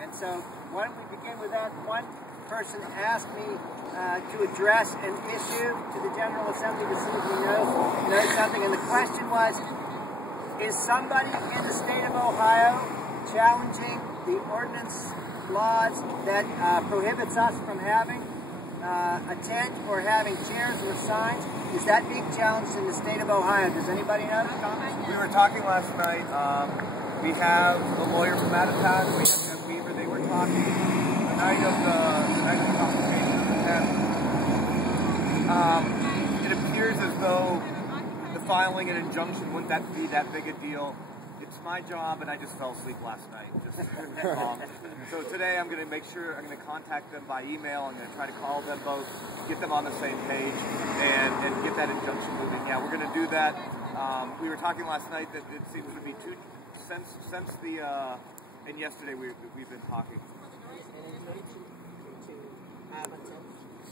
And so why don't we begin with that? One person asked me to address an issue to the General Assembly to see if we know something. And the question was, is somebody in the state of Ohio challenging the ordinance laws that prohibits us from having a tent or having chairs or signs? Is that being challenged in the state of Ohio? Does anybody know? We were talking last night. We have a lawyer from out of town. We have Jim Weaver. They were talking the night of the consultation of the tent. It appears as though the filing an injunction wouldn't that be that big a deal. It's my job, and I just fell asleep last night. So today I'm going to make sure, I'm going to contact them by email. I'm going to try to call them both, get them on the same page, and get that injunction moving. Yeah, we're going to do that. We were talking last night that it seems to be since the, and yesterday we've been talking.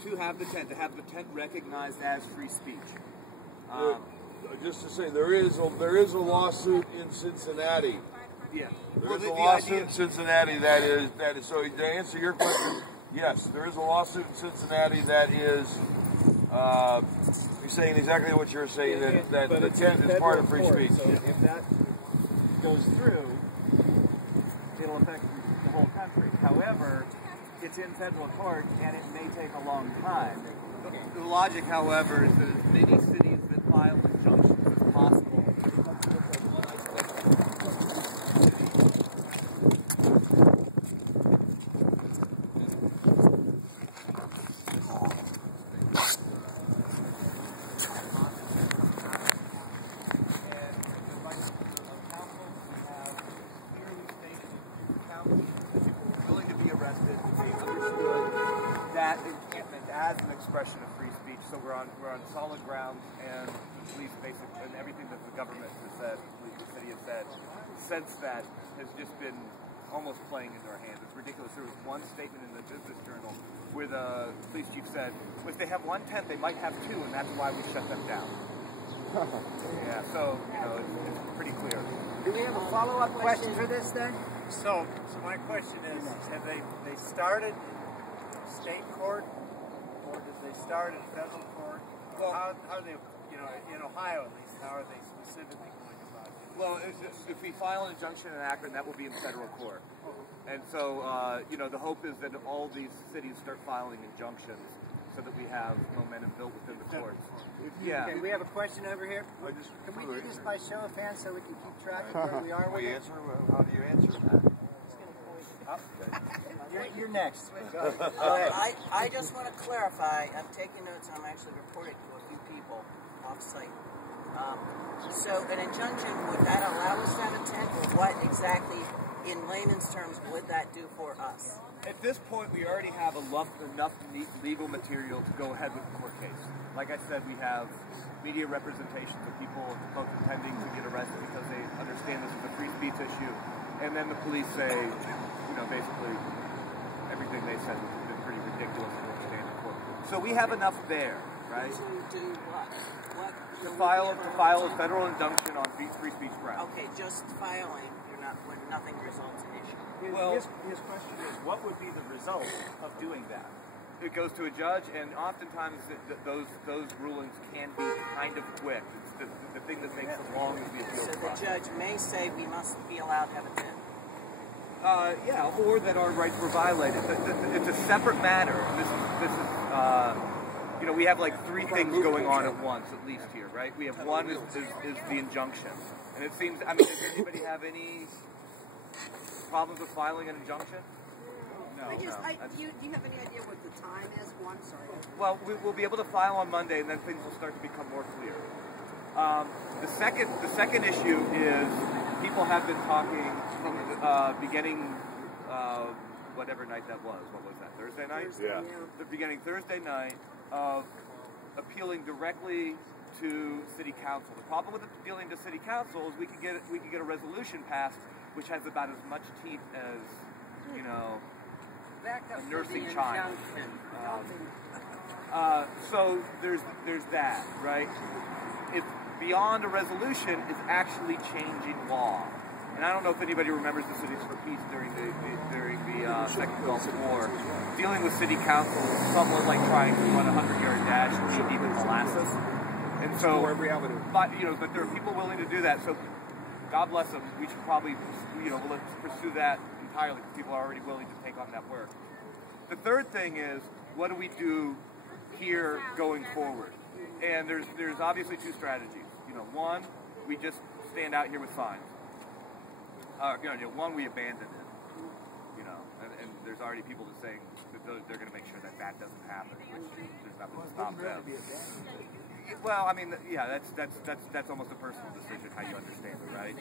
To have the tent recognized as free speech. Just to say, there is a lawsuit in Cincinnati. Yeah. There is a lawsuit in Cincinnati that is. So to answer your question, yes, there is a lawsuit in Cincinnati that is. You're saying exactly what you're saying, that the tent is part of free speech. So if that goes through, it'll affect the whole country. However, it's in federal court, and it may take a long time. The logic, however, is that as many cities that file injunctions as possible. That encampment as an expression of free speech, so we're on solid ground, and the police basically, and everything that the government has said, the city has said, since that has just been almost playing into our hands. It's ridiculous. There was one statement in the Business Journal where the police chief said, well, if they have one tent, they might have two, and that's why we shut them down. Yeah, so it's pretty clear. Do we have a follow-up question for this then? So my question is, have they started state court, or did they start in federal court? Well, how are they, in Ohio at least, how are they specifically going about it? Well, if we file an injunction in Akron, that will be in federal court. And so, the hope is that all these cities start filing injunctions so that we have momentum built within the courts. Yeah. Okay, we have a question over here. Can we do this by show of hands so we can keep track of where we are with it? How do you answer that? You're next. I just want to clarify. I'm taking notes. I'm actually reporting to a few people off-site. So an injunction, would that allow us to have a tent, or what exactly, in layman's terms, would that do for us? At this point, we already have enough legal material to go ahead with the court case. Like I said, we have media representations of people, folks intending to get arrested because they understand this is a free speech issue. And then the police say, basically everything they said has been pretty ridiculous and won't stand in court. So we have enough there, right? To do what? To file a federal injunction on free speech grounds. Okay, just filing. When nothing results in issue. His question is, what would be the result of doing that? It goes to a judge, and oftentimes those rulings can be kind of quick. It's the thing that makes them long is the appeals process. So the judge may say we must be allowed to have a tent. Yeah, or that our rights were violated. It's a separate matter. This is we have like three things going on at once, at least here, right? We have one is the injunction. And it seems, does anybody have any problems with filing an injunction? No. Do you have any idea what the time is? Sorry. Well, we'll be able to file on Monday, and then things will start to become more clear. The second issue is people have been talking from beginning whatever night that was. What was that? Thursday night? Yeah. The beginning Thursday night of appealing directly to City Council. The problem with appealing to City Council is we could get a resolution passed which has about as much teeth as a nursing child. So there's that, right? It's beyond a resolution is actually changing law. And I don't know if anybody remembers the Cities for Peace during the Second Gulf War, dealing with city council is somewhat like trying to run a 100-yard dash knee deep in molasses. And so, but there are people willing to do that. So, God bless them. We should probably, let's pursue that entirely because people are already willing to take on that work. The third thing is, what do we do here going forward? And there's obviously two strategies. One, we just stand out here with signs. One, we abandon it. And there's already people that saying that they're going to make sure that doesn't happen, which there's nothing to stop them. Well, I mean, yeah, that's almost a personal decision how you understand it, right?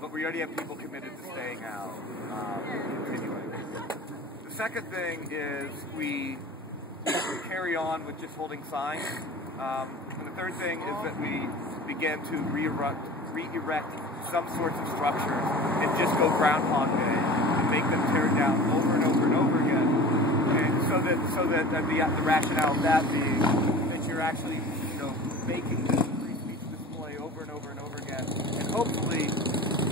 But we already have people committed to staying out, continuing. The second thing is we carry on with just holding signs. And the third thing is that we begin to re-erect some sorts of structures and just go Groundhog Day and make them tear down over and over and over again. And so that the rationale of that being that you're actually making this free speech display over and over and over again. And hopefully,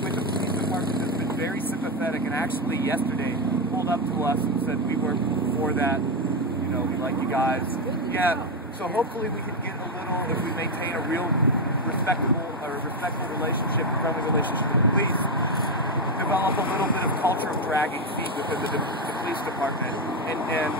with the police department that's been very sympathetic and actually yesterday pulled up to us and said we were for that, we like you guys. Yeah, so hopefully we could get a little, if we maintain a real respectful relationship, friendly relationship with the police, develop a little bit of culture of dragging feet within the police department and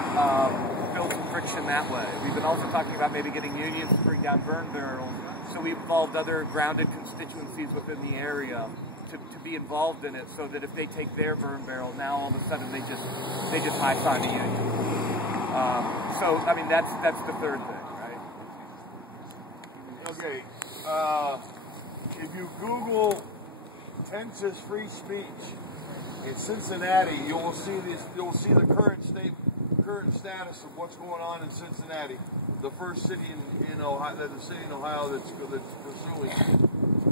build some friction that way. We've been also talking about maybe getting unions to bring down burn barrels, so we've involved other grounded constituencies within the area to be involved in it, so that if they take their burn barrel, now all of a sudden they just high sign a union. So I mean that's the third thing, right? Okay. If you Google Tense's free speech in Cincinnati, you will see the current status of what's going on in Cincinnati, the first city in Ohio, that's pursuing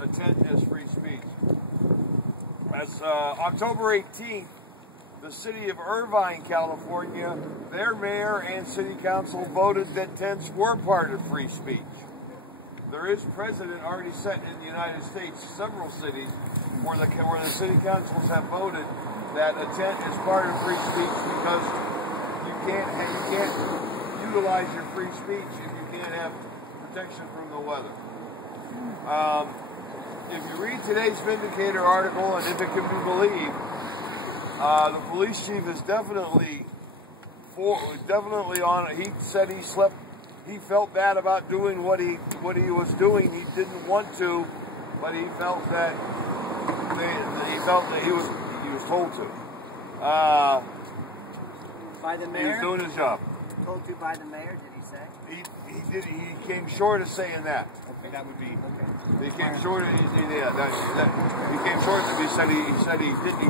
a tent as free speech. As October 18th, the city of Irvine, California, their mayor and city council voted that tents were part of free speech. There is precedent already set in the United States, several cities, where the city councils have voted that a tent is part of free speech because you can't utilize your free speech if you can't have protection from the weather. If you read today's Vindicator article, and if it can be believed, the police chief is definitely on it. He said he felt bad about doing what he was doing. He didn't want to, but he felt that he was told to. By the mayor? He was doing his job. Told to by the mayor, did he say? He came short of saying that. Okay, that would be okay. He came short of he came short of he said he didn't.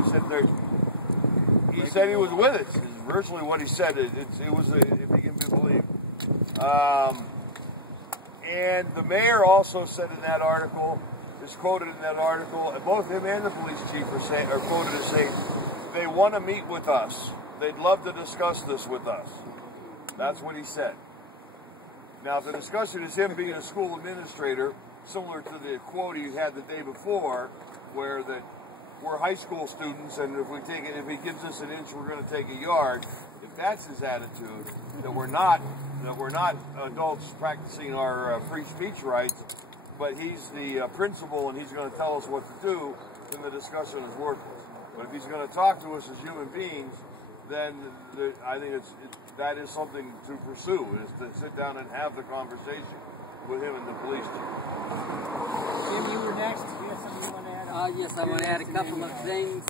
He said he was with it. It's virtually what he said. It was if he can be believed. And the mayor also said in that article, is quoted in that article, both him and the police chief are quoted as saying they want to meet with us. They'd love to discuss this with us. That's what he said. Now, the discussion is him being a school administrator, similar to the quote he had the day before, where we're high school students, and if he gives us an inch, we're going to take a yard. If that's his attitude, that we're not adults practicing our free speech rights, but he's the principal and he's going to tell us what to do, then the discussion is worthless. But if he's going to talk to us as human beings, then I think that is something to pursue, is to sit down and have the conversation with him and the police chief. Jim, you were next. You have something you want to add? Yes, I want to add a couple of things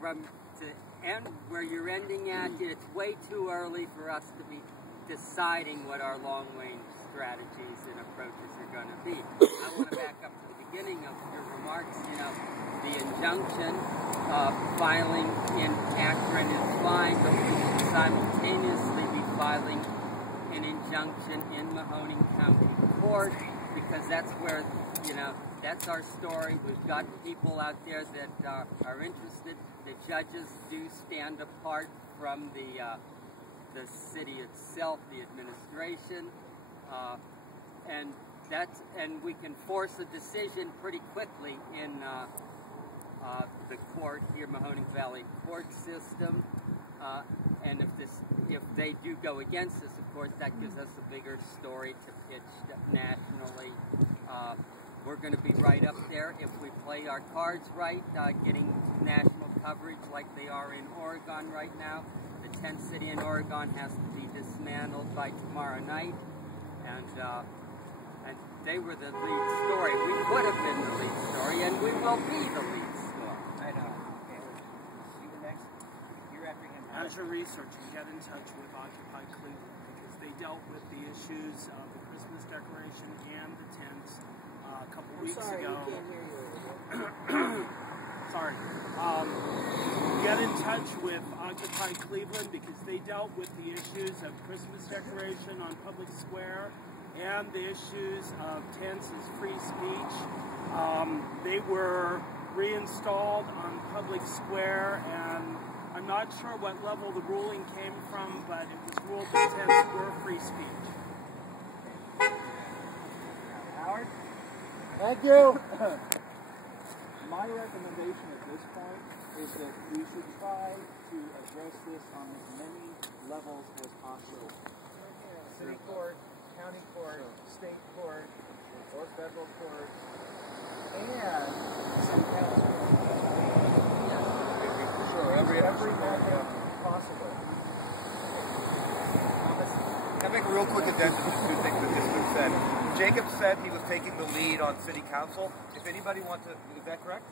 from to end where you're ending at. It's way too early for us to be deciding what our long-range strategies and approaches are going to be. I want to back up to the beginning of your remarks. The injunction filing in Akron is fine, but we should simultaneously be filing an injunction in Mahoning County Court, because that's where, that's our story. We've got people out there that are interested. The judges do stand apart from the city itself, the administration, and we can force a decision pretty quickly in the court here, Mahoning Valley court system. And if they do go against us, of course, that gives us a bigger story to pitch nationally. We're going to be right up there if we play our cards right, getting national coverage like they are in Oregon right now. The 10th city in Oregon has to be dismantled by tomorrow night, and they were the lead story. We would have been the lead story, and we will be the lead story. I know. Okay. See the next. You're after him. As you're researching, get in touch with Occupy Cleveland because they dealt with the issues of the Christmas decoration and the tents a couple weeks ago. We can't hear you. Sorry. Get in touch with Occupy Cleveland because they dealt with the issues of Christmas decoration on public square and the issues of tents as free speech. They were reinstalled on public square, and I'm not sure what level the ruling came from, but it was ruled that tents were free speech. Howard? Thank you. My recommendation at this point is that we should try to address this on as many levels as possible. City court, county court, state court, or federal court, and city council. Sure, every method possible. Can I make a real quick addendum to two things that this was said? Jacob said he was taking the lead on city council. If anybody wants to, is that correct?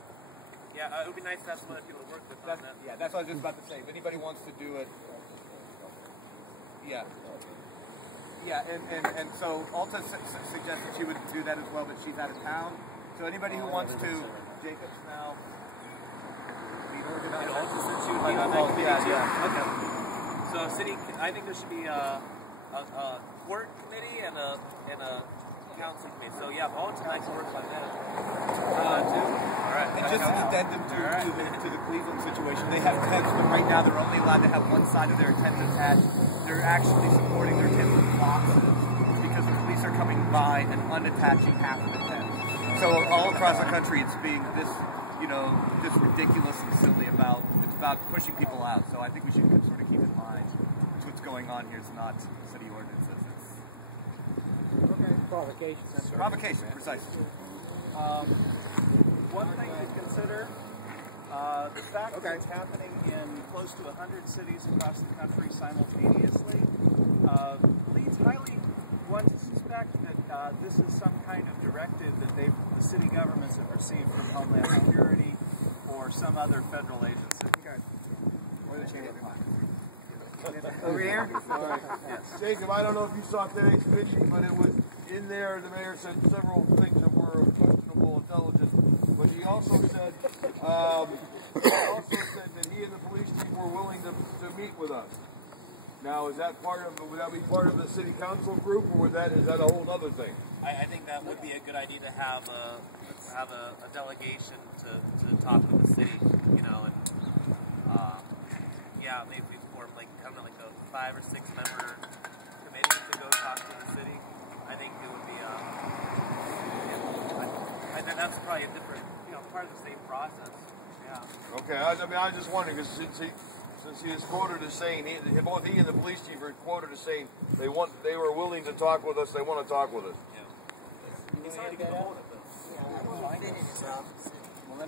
Yeah, it would be nice to have some other people to work with on that. Yeah, that's what I was just about to say. If anybody wants to do it, yeah. Yeah, and so Alta suggested she would do that as well, but she's out of town. So anybody who wants to, Jacob's now lead organizer. And Alta said she would be on that committee too? Yeah. Okay. So city, I think there should be a court committee and a council committee. So yeah, Alta and I can work on that too. All right. And just an addendum to the Cleveland situation, they have tents, but right now they're only allowed to have one side of their tent attached. They're actually supporting their tent with boxes because the police are coming by and unattaching half of the tent. So all across the country, it's being this, just ridiculous and silly about. It's about pushing people out. So I think we should sort of keep in mind what's going on here. It's not city ordinances. It's Provocation. provocation, precisely. One thing to consider, the fact that it's happening in close to 100 cities across the country simultaneously leads highly one to suspect that this is some kind of directive that the city governments have received from Homeland Security or some other federal agency. Or the Chamber of Commerce. Over here? Yes. Jacob, I don't know if you saw today's video, but it was in there. The mayor said several things that were of questionable intelligence, but he also said that he and the police chief were willing to meet with us. Now, would that be part of the city council group, or is that a whole other thing? I think that would be a good idea to have a delegation to talk with the city, and maybe we form like a 5 or 6 member committee to go talk to the city. I think it would be that's probably a different, part of the same process. Yeah. Okay, I was just wondering because since he is quoted as saying both he and the police chief are quoted as saying they were willing to talk with us, they want to talk with us. It's hard to get a hold of them. Well,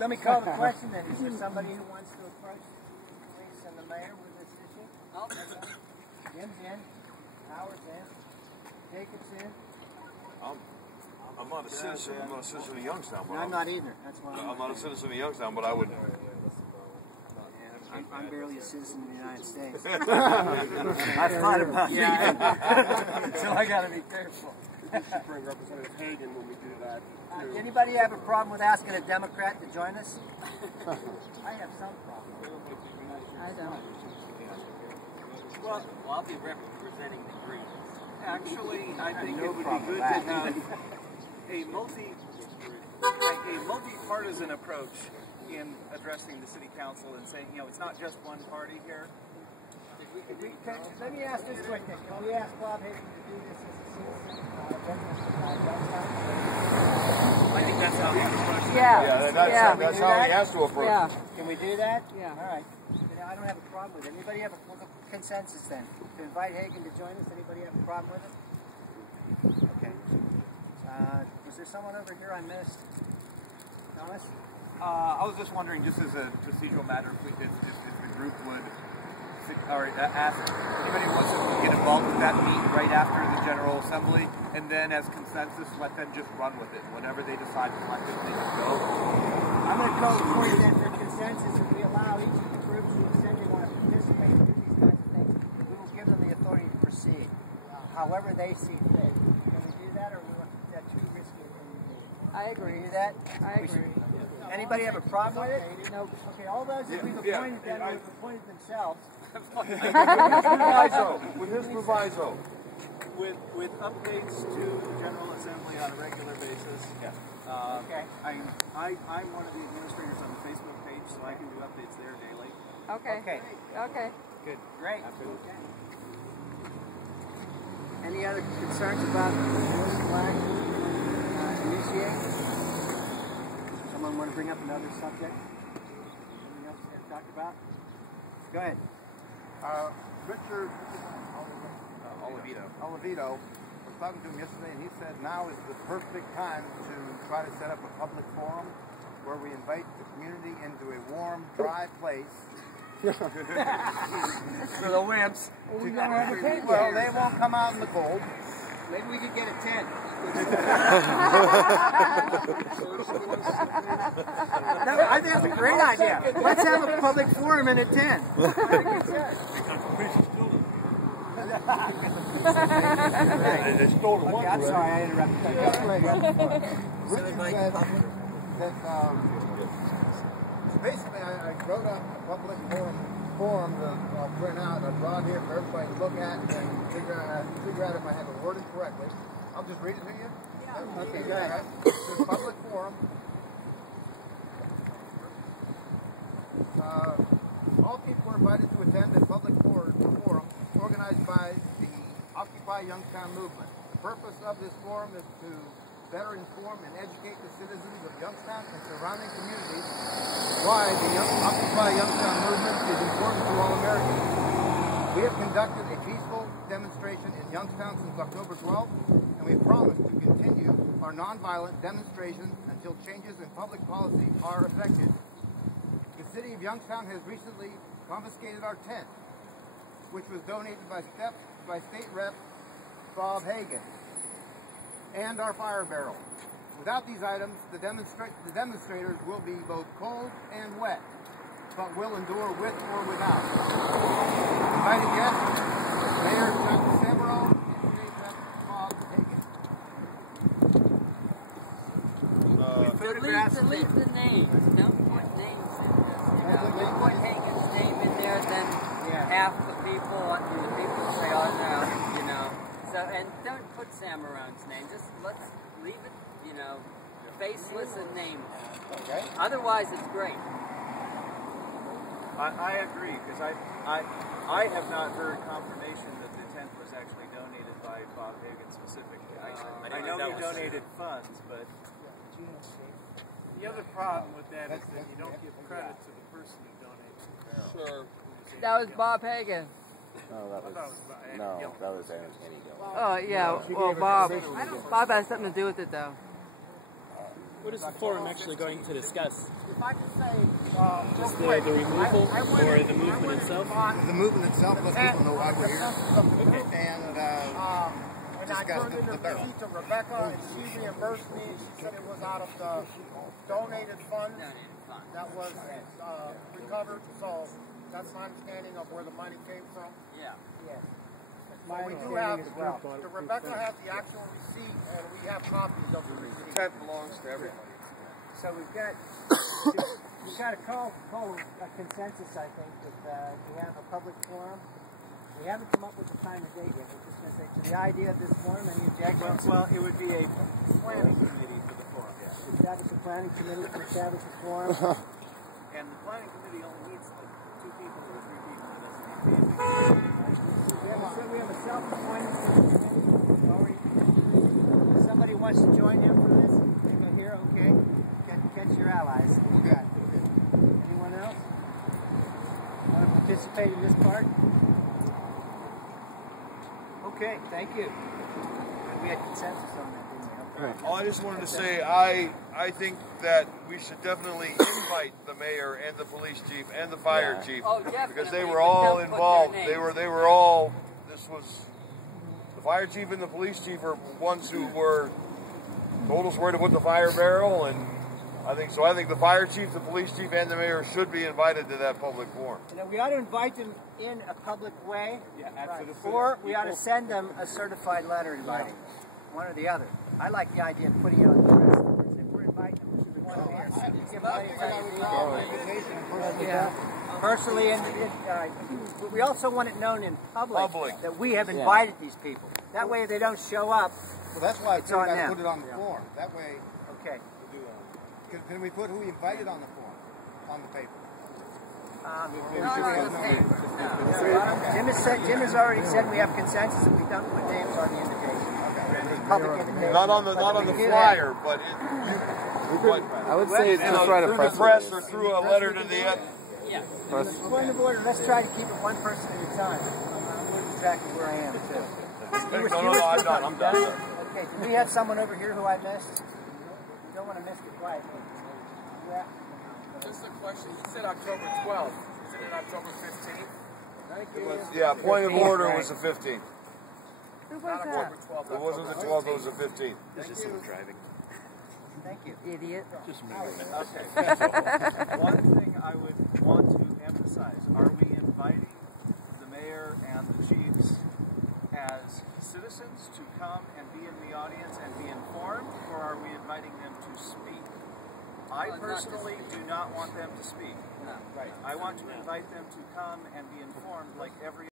let me call the question then. Is there somebody who wants to approach the police and the mayor with this issue? Jim's in. Howard's in. Jacob's in. I'm not a citizen. I'm not a citizen of Youngstown. No, I'm not either. That's why I'm not a citizen of Youngstown, but I would. I'm barely a citizen of the United States. I thought about leaving. So I got to be careful. Bring Representative Hagan when we do that. Anybody have a problem with asking a Democrat to join us? I have some problem. I don't. Well, I'll be representing the Greens. Actually, I think it would be good to have a multi-partisan approach in addressing the city council and saying, it's not just one party here. Let me ask this quick thing. Can we ask Bob Hagan to do this as a citizen? I think that's how the question. That's how he has to approach it. Can we do that? Yeah. All right. I don't have a problem with it. Anybody have a consensus then? To invite Hagan to join us? Anybody have a problem with it? Okay. Was there someone over here I missed? Thomas? I was just wondering, just as a procedural matter, if the group would ask anybody who wants to get involved with that meet right after the General Assembly, and then as consensus, let them just run with it. Whatever they decide to let them, they just go. I'm going to go for you then for consensus. If we allow each of the groups who said they want to participate in these kinds of things, we will give them the authority to proceed, however they see fit. Can we do that, or is that too risky? I agree. Can we do that? I agree. Anybody have a problem with it? No. Okay, all those that we've appointed then have appointed themselves. With this proviso. With updates to the General Assembly on a regular basis. Okay. I'm one of the administrators on the Facebook page, so I can do updates there daily. Okay. Good. Great. Any other concerns about this flag initiate? Someone want to bring up another subject? Anything else to talk about? Go ahead. Richard Olivito was talking to him yesterday, and he said now is the perfect time to try to set up a public forum where we invite the community into a warm, dry place. For the wimps. Well, they won't come out in the cold. Maybe we could get a tent. No, I think that's a great idea. Let's have a public forum in a tent. They stole the one. I'm sorry, I interrupted you. Richard said that basically I wrote up a public forum to print out. I brought here for everybody to look at and figure out if I have it worded correctly. I'll just read it to you. Yeah. Okay, go ahead. It says public forum. All people are invited to attend a public forum organized by the Occupy Youngstown movement. The purpose of this forum is to better inform and educate the citizens of Youngstown and surrounding communities why the Occupy Youngstown movement is important to all Americans. We have conducted a peaceful demonstration in Youngstown since October 12th, and we promise to continue our nonviolent demonstrations until changes in public policy are effected. The city of Youngstown has recently confiscated our tent, which was donated by State Rep Bob Hagan, and our fire barrel. Without these items, the demonstrators will be both cold and wet, but will endure with or without. Invited guests, Mayor Samaro and State Rep Bob Hagan. Delete the names. Don't put names in there. If we put Hagen's name in there, then half the people say, oh no, you know. So, and don't put Samarone's name. Just let's leave it, you know, faceless and nameless. Okay. Otherwise, it's great. I agree, because I have not heard confirmation that the tent was actually donated by Bob Hagan specifically. I know he donated funds, but The other problem with that is that you don't give credit to the person who donates the barrel. Sure. That was Bob Hagan. That was Annie Gill. Oh, yeah. Well, Bob has something to do with it, though. What is the forum actually going to discuss? If I could say, Just the removal or the movement itself? the movement itself, let people know why we're here. And I turned in the receipt to Rebecca, and she reimbursed me. She said it was out of the donated funds that was recovered. So that's my understanding of where the money came from. Yeah. So we do have, Rebecca has the actual receipt, and we have copies of the receipt. Tent belongs to everybody. So we've got a call a consensus, I think, that we have a public forum. We haven't come up with a time and date yet. We're just going to say, to the idea of this forum, any objections? well, it would be a planning committee for the forum. Establish a planning committee to establish a forum. And the planning committee only needs like 2 people or 3 people. We have a self-appointed secretary. Somebody wants to join him for this? Anyone here? Okay. Catch your allies. You got it. Anyone else? Want to participate in this part? Okay, thank you. We had consensus on that, didn't we? Okay. Oh, I just wanted to say, I think that we should definitely invite the mayor and the police chief and the fire chief, because they were all involved. They were all. This was the fire chief and the police chief are ones who told us where to put the fire barrel, and I think the fire chief, the police chief, and the mayor should be invited to that public forum. You know, we ought to invite them in a public way, right. or we ought to send them a certified letter inviting them. One or the other. I like the idea of putting it on the press. If we're inviting them to the one here, give them personally, and we also want it known in public that we have invited these people. That way, if they don't show up, well, that's why I it's on them. put it on the form. That way, okay. Can we put who we invited on the form on the paper? Jim has already said we have consensus and we don't put names on the invitation. Public invitation. Not on the flyer, but I would say it's just write a through the press or through a letter to the Point of order. Let's try to keep it one person at a time. I'm exactly where I am too. No, I'm done. I'm done. Okay. Do we have someone over here who I missed? You don't want to miss the flight. Yeah. Just a question. You said October 12th. Isn't it October 15th? Yeah, point of order was the 15th. Who was that? It wasn't the 12th, it was the 15th. It's just someone driving. Thank you. Idiot. Just me. Okay. One thing I would want to emphasize, are we inviting the mayor and the chiefs as citizens to come and be in the audience and be informed, or are we inviting them to speak? I personally do not want them to speak. No. I want to invite them to come and be informed like